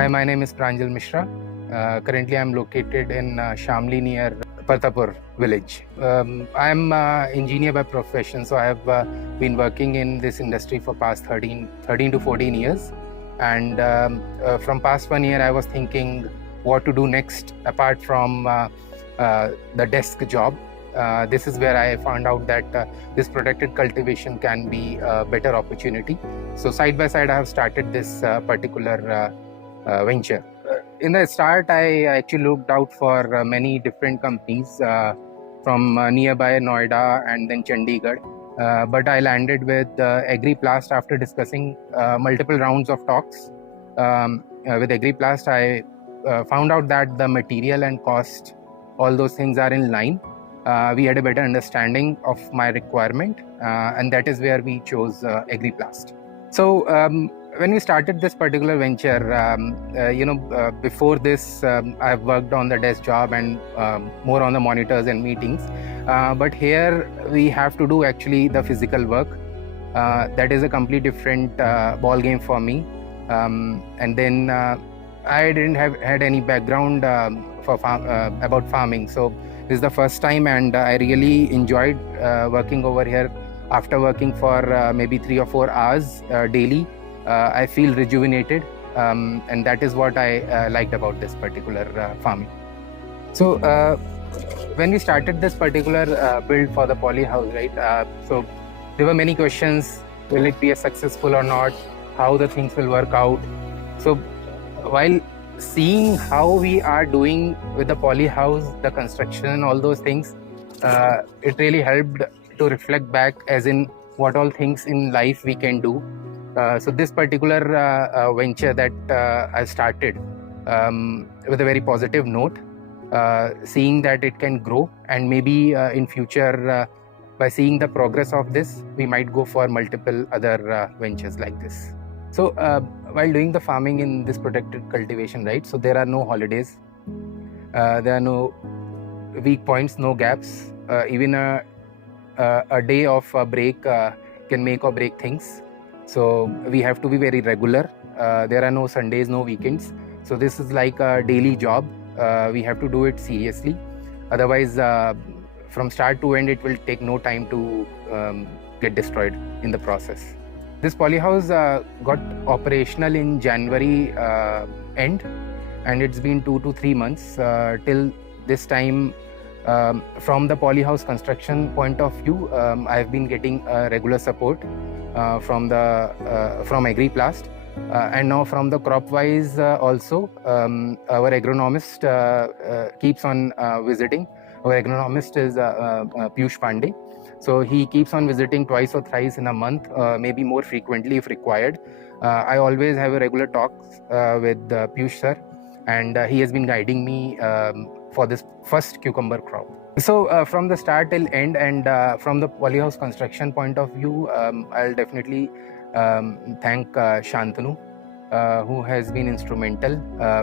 Hi, my name is Pranjal Mishra. Currently, I'm located in Shamli near Partapur village. I'm an engineer by profession, so I have been working in this industry for past 13 to 14 years. And from past 1 year, I was thinking what to do next apart from the desk job. This is where I found out that this protected cultivation can be a better opportunity. So side by side, I have started this particular venture. In the start, I actually looked out for many different companies from nearby Noida and then Chandigarh. But I landed with Agriplast after discussing multiple rounds of talks. With Agriplast, I found out that the material and cost, all those things are in line. We had a better understanding of my requirement, and that is where we chose Agriplast. So when we started this particular venture, before this, I've worked on the desk job and more on the monitors and meetings. But here we have to do actually the physical work. That is a completely different ball game for me. And then I didn't have had any background about farming, so this is the first time, and I really enjoyed working over here. After working for maybe 3 or 4 hours daily, I feel rejuvenated, and that is what I liked about this particular farming. So when we started this particular build for the Polyhouse, right? So there were many questions: will it be a successful or not? How the things will work out? So while seeing how we are doing with the Polyhouse, the construction, all those things, it really helped to reflect back as in what all things in life we can do. So this particular venture that I started with a very positive note, seeing that it can grow, and maybe in future, by seeing the progress of this, we might go for multiple other ventures like this. So while doing the farming in this protected cultivation, right, so there are no holidays, there are no weak points, no gaps. Even a day of a break can make or break things. So we have to be very regular. There are no Sundays, no weekends. So this is like a daily job. We have to do it seriously. Otherwise, from start to end, it will take no time to get destroyed in the process. This Polyhouse got operational in January end, and it's been 2 to 3 months till this time. From the Polyhouse construction point of view, I've been getting regular support from Agriplast, and now from the crop wise also, our agronomist keeps on visiting. Our agronomist is Piyush Pandey. So he keeps on visiting twice or thrice in a month, maybe more frequently if required. I always have a regular talks with Piyush sir, and he has been guiding me for this first cucumber crop. So from the start till end, and from the Polyhouse construction point of view, I'll definitely thank Shantanu, who has been instrumental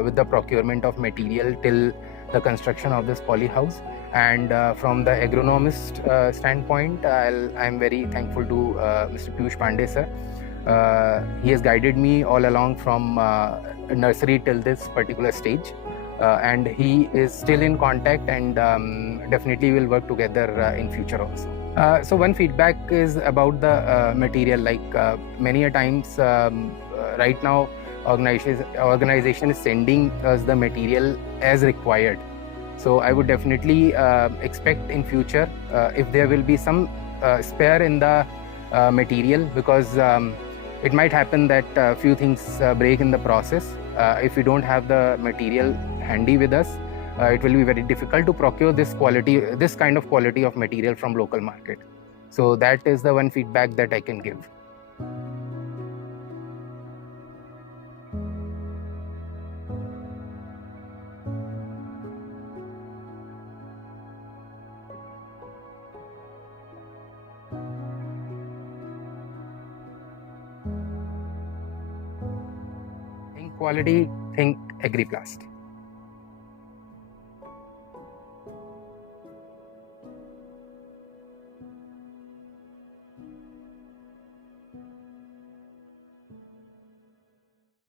with the procurement of material till the construction of this Polyhouse. And from the agronomist standpoint, I'm very thankful to Mr. Piyush Pandey sir. He has guided me all along from nursery till this particular stage, and he is still in contact, and definitely will work together in future also. So one feedback is about the material. Like many a times right now, organization is sending us the material as required. So I would definitely expect in future if there will be some spare in the material, because it might happen that few things break in the process. If we don't have the material handy with us, it will be very difficult to procure this kind of quality of material from local market. So that is the one feedback that I can give. Think quality, think Agriplast.